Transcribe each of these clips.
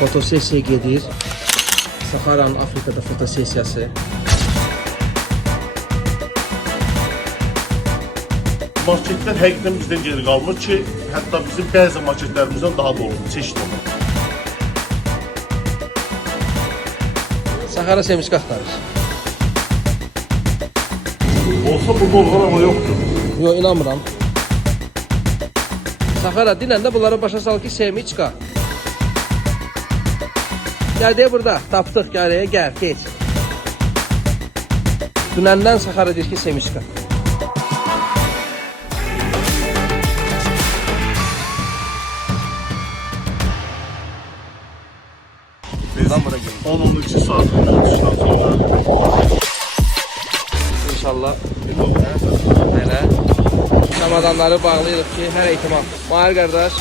Fotosesiya gedir. Saharanın Afrikada fotosesiyası. Marketlər həqiqətən bizdən geri qalmır ki, hətta bizim bəzi marketlərimizdən daha doludur, çeşid olur. Sahara semiçka axtarır. Olsa burada olur ama yoxdur. Yox, inanmıram. Sahara dinəndə bunlara başa sal ki, semiçka. Gəl deyə burada, tapdıq, gəl, keç. Dünəndən Sahara deyir ki, semiçka. Biz 10-12 saat uçuşdan sonra İnşallah belə çamadanları bağlayırıq ki, hər ehtimal. Mahir qardaş,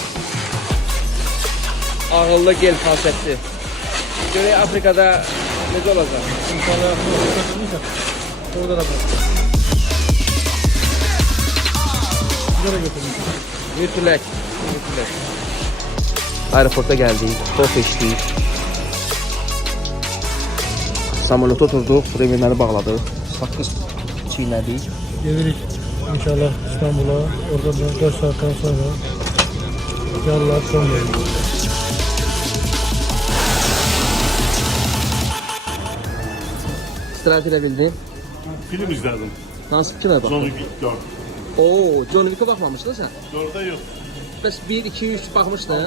ağıllı gel konsepti. Görək Afrikada necə olacaq? İnşallah orada da var. Güzel götürmüş. Mütülək. Aeroporta gəldik, tof içdik. Samolota oturduq, remenləri bağladıq, saqqız çiğnədik. Gelirik inşallah İstanbul'a. Orada da 4 saatten sonra yarlar son verir. İstirahət edə bildin. film izlədim. Hansı kimə baxdın? John Wick 4. Oo, John Wick'e baxmamışdın sən? 4'də yox. Bəs 1, 2, 3 baxmışdın.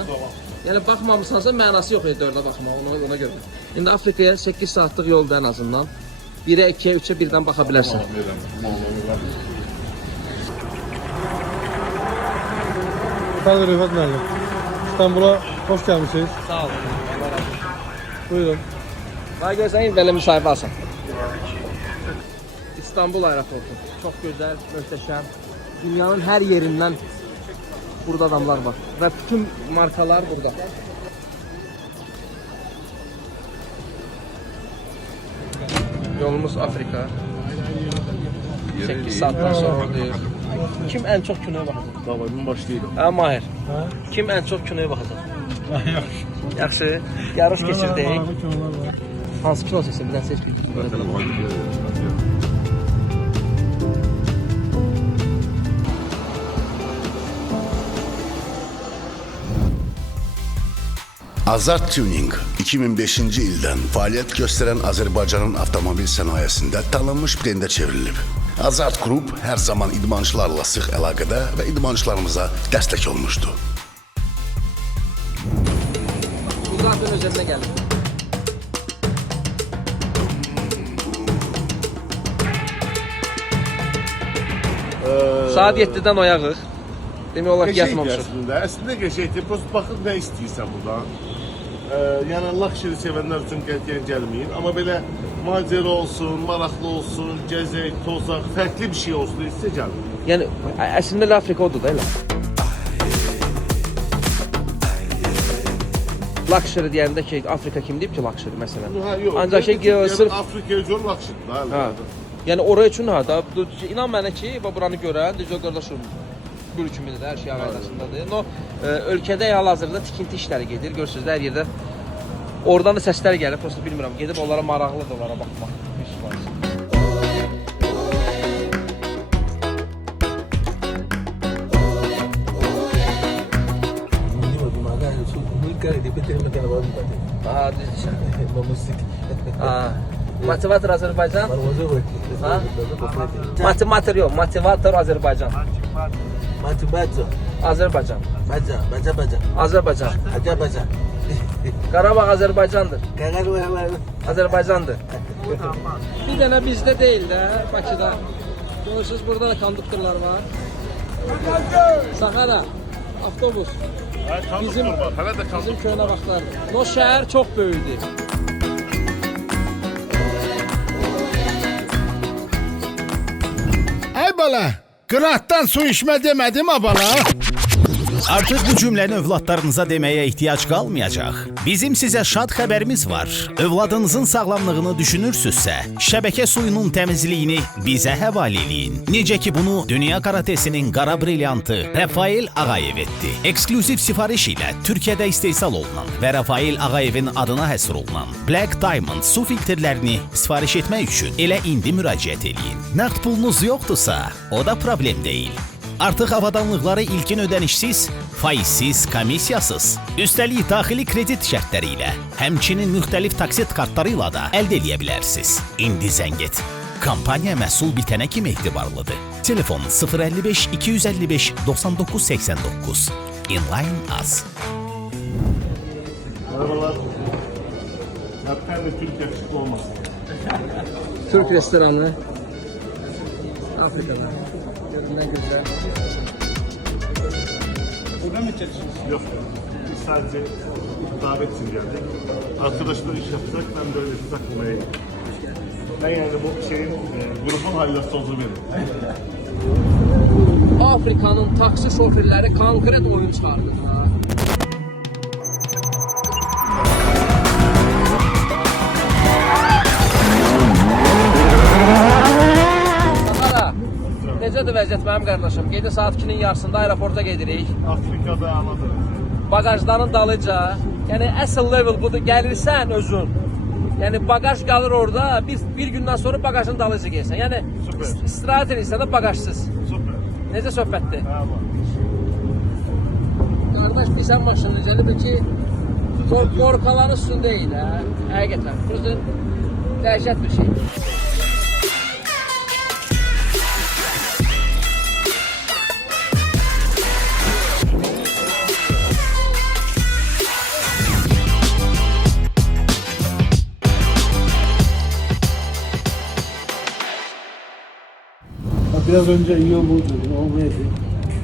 Yəni baxmamısansa mənası yox idi 4-ə baxmaq, ona görə. İndi Afrikaya 8 saatlıq yolda ən azından 1-ə, 2-yə, 3-ə birdən baxa bilərsən. Efendim Rıfat Müəllim, İstanbul'a hoş gelmişsiniz. Sağ olun. Buyurun. Vay gözləyin, belə müsahibə alsam. İstanbul aeroportu. Çox gözəl, möhtəşəm. Dünyanın hər yerindən burada adamlar var. Və bütün markalar burada. Yolumuz Afrika. 8 saatdan sonradır. Kim ən çox kinoya baxacaq? Davay, bunu başlayalım. Hə, Mahir. Ha? Kim ən çox kinoya baxacaq? Yok. Yaxşı. Yarış keçirdik. Var. Hansı kino seçsin? Bir dənə seç bir. Azart Tuning 2005-ci ildən fəaliyyət göstərən Azərbaycanın avtomobil sənayesində tanınmış brendə çevrilib. Azart Group hər zaman idmançılarla sıx əlaqədə və idmançılarımıza dəstək olmuşdu. Uzatın özəlinə gəlin. Saat 7-dən oyağıq. Demək olar ki, yatmamışıq. Əslində qəşəkdir. Prosta baxın nə istəyirsən buradan. Yəni luxury sevənlər üçün qətiyyən gəlməyin, amma belə macera olsun, maraqlı olsun, gəzək, tozaq, fərqli bir şey olsun istə gəlin. Yəni əslində Afrika odur da elə. Luxury deyəndə ki, Afrika kim deyib ki luxury məsələn? Ancaq şey sırf Afrikaya görə luxurydir ha. Yəni oraya üçün ha da inan mənə ki, buranı görən düzə qardaşım gül kimidir, hər şey ağaydasındadır. No ölkədə hal-hazırda tikinti işləri gedir, görürsüz hər yerdə. Oradan da səslər gəlir, prosta bilmirəm. Gedib onlara maraqlıdır onlara baxmaq. 100%. Aha, düzdür. Ha. Motivator Azərbaycan. Ha? Motivator yox, motivator Azərbaycan. Azərbaycan. Azərbaycan. Qarabağ Azərbaycandır. Azərbaycandır. Bir dənə bizdə deyil də, Bakıda. Görürsünüz, burada da konduktorlar var. Sahara, avtobus. Bizim köynə vaxtlardır. O şəhər çox böyükdür. Ay bala, qıratdan su içmə demədim ha bala. Artıq bu cümləni övladlarınıza deməyə ehtiyac qalmayacaq. Bizim sizə şad xəbərimiz var. Övladınızın sağlamlığını düşünürsünüzsə, şəbəkə suyunun təmizliyini bizə həvalə eləyin. Necə ki bunu Dünya Karatesinin qara brilyantı Rafael Ağayev etdi. Ekskluziv sifariş ilə Türkiyədə istehsal olunan və Rafael Ağayevin adına həsr olunan Black Diamond su filtrlərini sifariş etmək üçün elə indi müraciət eləyin. Nəqd pulunuz yoxdursa, o da problem deyil. Artıq avadanlıqları ilkin ödənişsiz, faizsiz, komissiyasız, üstəlik daxili kredit şərtləri ilə, həmçinin müxtəlif taksit kartları ilə da əldə edə bilərsiniz. İndi zəng et. Kampaniya məhsul bitənə kimi etibarlıdır. Telefon 055 255 99 89. Inline Az. Merhabalar. Hatta bir Türk yakışıklı olmasın. Türk restoranı. Afrika'da. Görünen güzel. Burada mı çalışıyorsunuz? Yok. Biz sadece davet için geldik. Arkadaşlar iş yapacak, ben de öyle takılmaya geldim. Ben yani bu şeyin, grubun haylazsızlığı benim. Afrika'nın taksi şoförləri konkret oyun çıxardı. Necədir vəziyyət mənim qardaşım? Gecə saat 2-nin yarısında aeroporta gedirik. Afrika'da anladım. Bagajların dalıca. Yəni əsl level budur. Gəlirsən özün. Yəni bagaj qalır orada. Bir gündən sonra bagajın dalıca gəlsən. Yəni istirahət edirsən də bagajsız. Süper. Necə söhbətdir? Tamam. Qardaş bilsən maşının necədir ki, qorxaların üstündə deyil, hə? Həqiqətən. Burası dəhşət bir şey. Biraz önce iyi oldu. Olmaydı.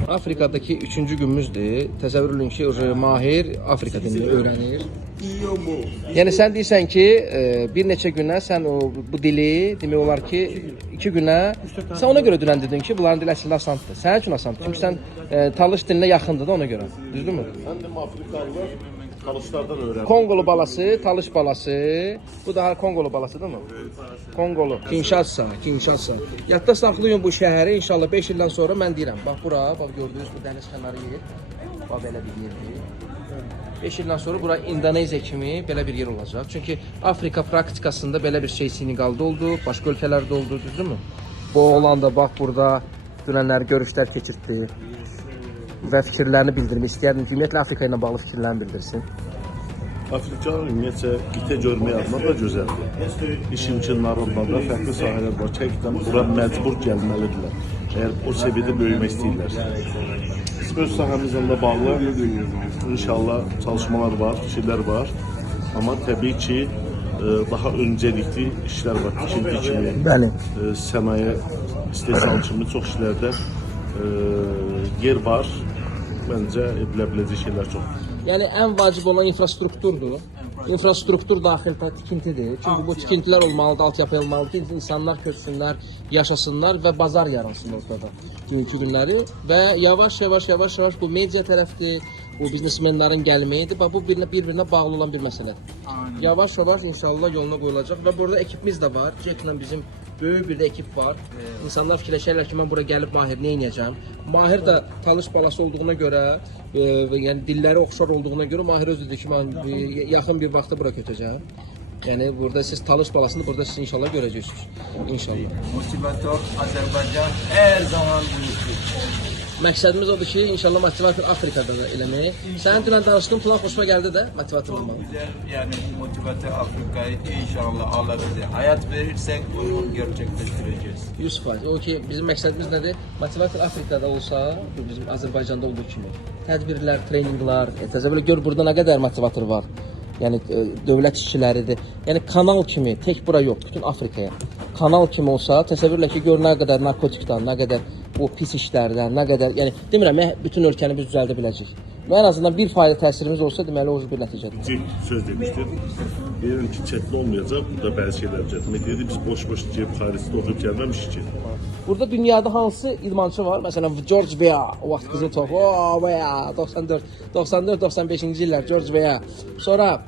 Afrikadakı 3-cü günümüzdür. Təsəvvür edin ki, Mahir Afrika dilini öyrənir. Yəni sən deyirsən ki, bir neçə günə sən bu dili, demək olar ki, 2 günə sən ona görə dünən dedin ki, bunların dili əslində asandır. Sənin üçün asandır. Çünki sən talış dilinə yaxındır da ona görə. Düzdürmü? Ben de Afrikalılar Talışlardan öğrendim. Kongolu balası, talış balası. Bu da Kongolu balası değil mi? Kongolu. Kinshasa, Kinshasa. Yadda saxlayın bu şəhəri inşallah 5 ildən sonra mən deyirəm. Bax bura, bax gördünüz bu dəniz kənarı yer. Bax belə bir yerdir. 5 ildən sonra bura İndoneziya kimi belə bir yer olacaq. Çünki Afrika praktikasında belə bir şey Senegalda oldu, başqa ölkələrdə oldu, düzdürmü? Bu oğlan da bax burada dünənlər görüşlər keçirtdi və fikirlərini bildirmək istəyərdim ki, ümumiyyətlə Afrika ilə bağlı fikirlərini bildirsin. Afrikanın ümumiyyətcə qitə görmək adına da gözəldir. İş imkanlarından da fərqli sahələr var. Həqiqətən bura məcbur gəlməlidirlər. Əgər o səviyyədə böyümək istəyirlərsə. Biz öz sahəmizlə də bağlı inşallah çalışmalar var, fikirlər var. Amma təbii ki, daha öncəlikli işlər var. Tikinti kimi, Bəli. sənaye, istehsal kimi çox işlərdə yer var. Məncə edilə biləcək şeylər çoxdur. Yəni ən vacib olan infrastrukturdur. İnfrastruktur daxildə tikintidir. Çünki bu tikintilər olmalıdır, altyapı olmalıdır ki, insanlar köçsünlər, yaşasınlar və bazar yaransın ortada günkü günləri. Və yavaş-yavaş bu media tərəfdir, bu biznesmenlərin gəlməyidir. Bu bir-birinə bağlı olan bir məsələdir. Yavaş-yavaş inşallah yoluna qoyulacaq və burada ekibimiz də var. Jack'la bizim böyük bir də ekip var. İnsanlar fikirləşərlər ki, mən bura gəlib Mahir nə edəcəm? Mahir də talış balası olduğuna görə, yəni dilləri oxşar olduğuna görə Mahir özü dedi ki, mən yaxın bir vaxtda bura köçəcəm. Yəni burada siz talış balasını burada siz inşallah görəcəksiniz. İnşallah. Motivator Azərbaycan hər zaman buyurur. Məqsədimiz odur ki, inşallah motivator Afrikada da eləmək. Sənin dünən danışdığın plan xoşuma gəldi də, motivator olmaq. Güzel, yani motivator Afrika'yı inşallah Allah bize hayat verirsek bunu gerçekleştireceğiz. 100%. O ki bizim məqsədimiz nədir? Motivator Afrikada olsa, bu bizim Azərbaycanda olduğu kimi tədbirlər, treninqlər, təzəvvür gör burada nə qədər motivator var. Yəni dövlət işçiləridir. Yəni kanal kimi, tək bura yox, bütün Afrikaya. Kanal kimi olsa, təsəvvürlə ki, gör nə qədər narkotikdən, nə qədər bu pis işlərdən, nə qədər, yəni demirəm, bütün ölkəni biz düzəldə biləcəyik. Və ən azından 1% təsirimiz olsa, deməli o bir nəticədir. Söz demişdir. Deyirəm ki, çətin olmayacaq, burada bəzi şeylər düzəltmək. Dedi biz boş-boş deyib xaricdə oturub gəlməmişik ki. Burada dünyada hansı idmançı var? Məsələn George Weah, o vaxt qızıl top. O Weah 94-95-ci illər George Weah. Sonra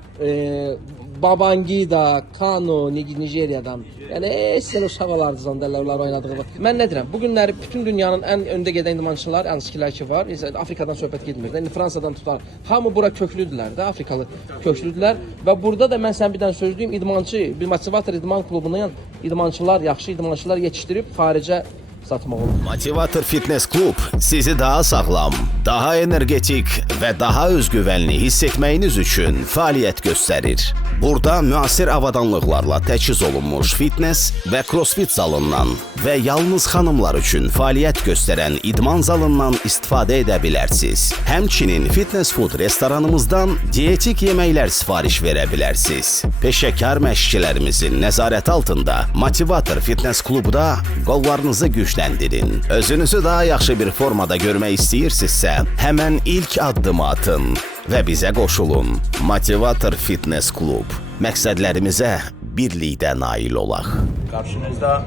Babangida, Kano, Nigeriyadan. Yəni sən o havalardı zandəllər oynadığı. Mən nə deyirəm? Bu günləri bütün dünyanın ən öndə gedən idmançılar, hansı ki var. Afrikadan söhbət getmir də. İndi Fransadan tutar. Hamı bura köklüdülər də, Afrikalı köklüdülər və burada da mən sən bir dənə sözdüyüm idmançı, bir motivator idman klubunun idmançılar, yaxşı idmançılar yetişdirib xaricə satmaq olur. Motivator Fitness Club sizi daha sağlam, daha energetik ve daha özgüvenli hiss etməyiniz üçün fəaliyyət göstərir. Burada müasir avadanlıqlarla təchiz olunmuş fitness və crossfit zalından və yalnız xanımlar üçün fəaliyyət göstərən idman zalından istifadə edə bilərsiniz. Həmçinin fitness food restoranımızdan dietik yeməklər sifariş verə bilərsiniz. Peşəkar məşqçilərimizin nəzarət altında Motivator Fitness Klubda qollarınızı gücləndirin. Özünüzü daha yaxşı bir formada görmək istəyirsinizsə, həmən ilk addımı atın və bizə qoşulun. Motivator Fitness Club. Məqsədlərimizə birlikdə nail olaq. Karşınızda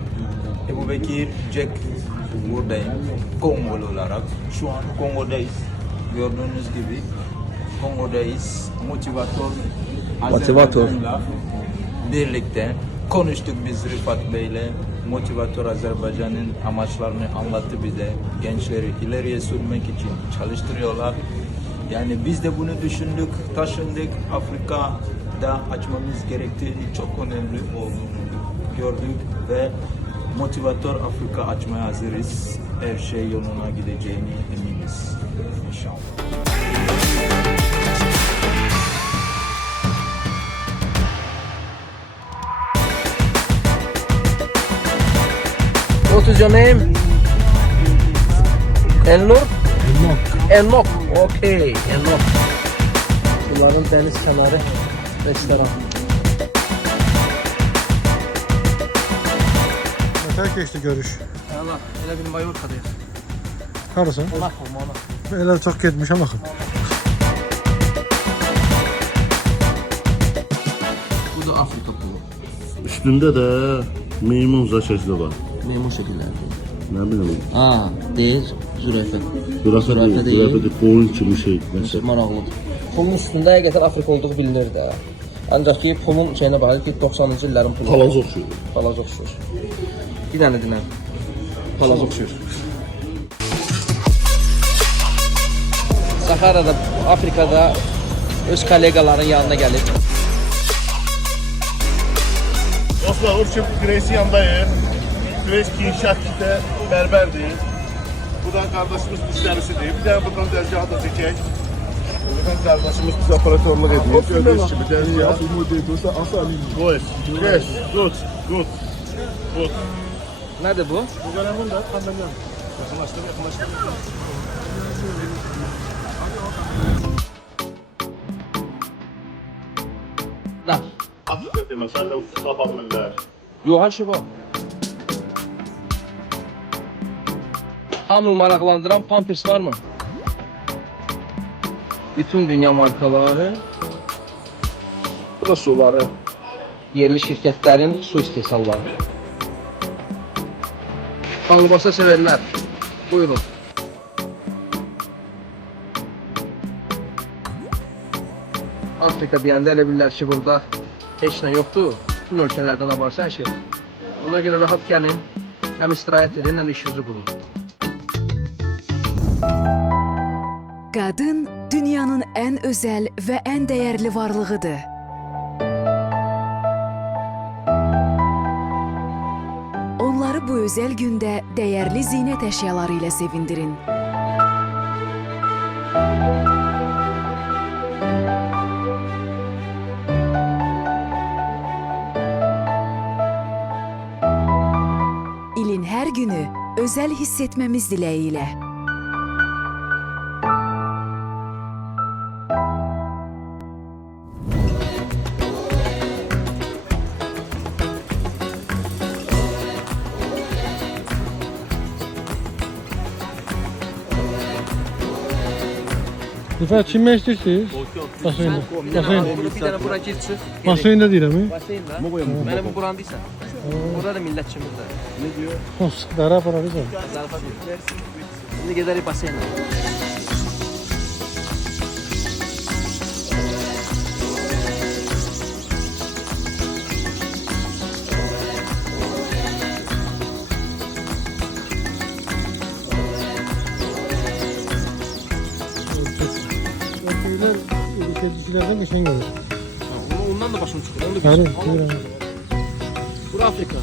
Ebu Bekir Jack buradayım. Kongolu olarak. Şu an Kongo'dayız. Gördüğünüz gibi Kongo'dayız. Motivator Azerbaycan'la birlikte konuştuk biz Rıfat Bey'le. Motivator Azerbaycan'ın amaçlarını anlattı bize. Gençleri ileriye sürmek için çalıştırıyorlar. Yani biz de bunu düşündük, taşındık. Afrika'da açmamız gerektiğini, çok önemli olduğunu gördük ve Motivator Afrika açmaya hazırız. Her şey yoluna gideceğini eminiz. İnşallah. 'What is your name? Elnur? Enok. Okay, Enok. Bunların deniz kenarı restoran. Nətər keçdi görüş? Allah, elə bir Mallorca'dayıq. Harası? Monaco. Elə çox getmişəm axı. Bu da Afrika pulu. Üstündə də meymun zəkəsi var. Memur şəkilləri. Nə bilim. Aa, deyil, zürafə. Zürafə deyil, qoyun kimi şey məsələn. Maraqlıdır. Pulun üstündə həqiqətən Afrika olduğu bilinir də. Ancaq ki, pulun şeyinə baxır ki, 90-cı illərin pulu. Palaz oxşuyur. Palaz oxşuyur. Bir dənə dinəm. Palaz oxşuyur. Saharada, Afrikada öz kollegaların yanına gəlib. Dostlar, o için Grace'in yanındayım. Grace Kinşakçı'da berberdir. Bu da kardeşimiz dişlerisidir. Bir tane buradan tezgahı da çekecek. Buradan kardeşimiz bize operatörlük ediyor. Gördüğünüz gibi tezgah. Good. Yes. Good. Good. Good. Nədir bu? Bu qələmin də pandemiyam. Yaxınlaşdır, yaxınlaşdır. Da. Afrika deməsən də tapa bilirlər. Yox, hər şey var. Hamı maraqlandıran Pampers var mı? Bütün dünya markaları. Bu da suları. Yerli şirketlerin su istehsalları. Kalbasa severler. Buyurun. Afrika deyəndə elə bilirlər ki, burada heç nə yoxdur. Bütün ölkələrdən varsa hər şey. Ona görə rahat gəlin. Həm istirahət edin, həm işinizi qurun. Qadın dünyanın ən özəl və ən dəyərli varlığıdır. Onları bu özəl gündə dəyərli zinət əşyaları ilə sevindirin. İlin hər günü özəl hiss etməmiz diləyilə. Rifat çinmək istəyirsiniz? Basayında. Basayın. Bir dənə bura gir çıx. Basayında deyirəm. Basayında. Mənə bu buranı deyirsən. Orada da millət kimdir? O sıxdara apararız. Zarafat deyir. İndi gedərik basayına. Ülkecilerden geçen gelir. Ondan da başım çıxır. Onu da Yani, bilirəm. buyurun. Bura Afrika.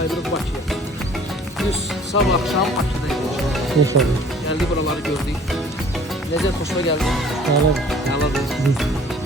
Ayrılıb Bakıya. Biz sabah akşam Bakıdayız. İnşallah. Gəldik buraları gördük. Necə xoşuna gəldi? Sağ olun. Əladır.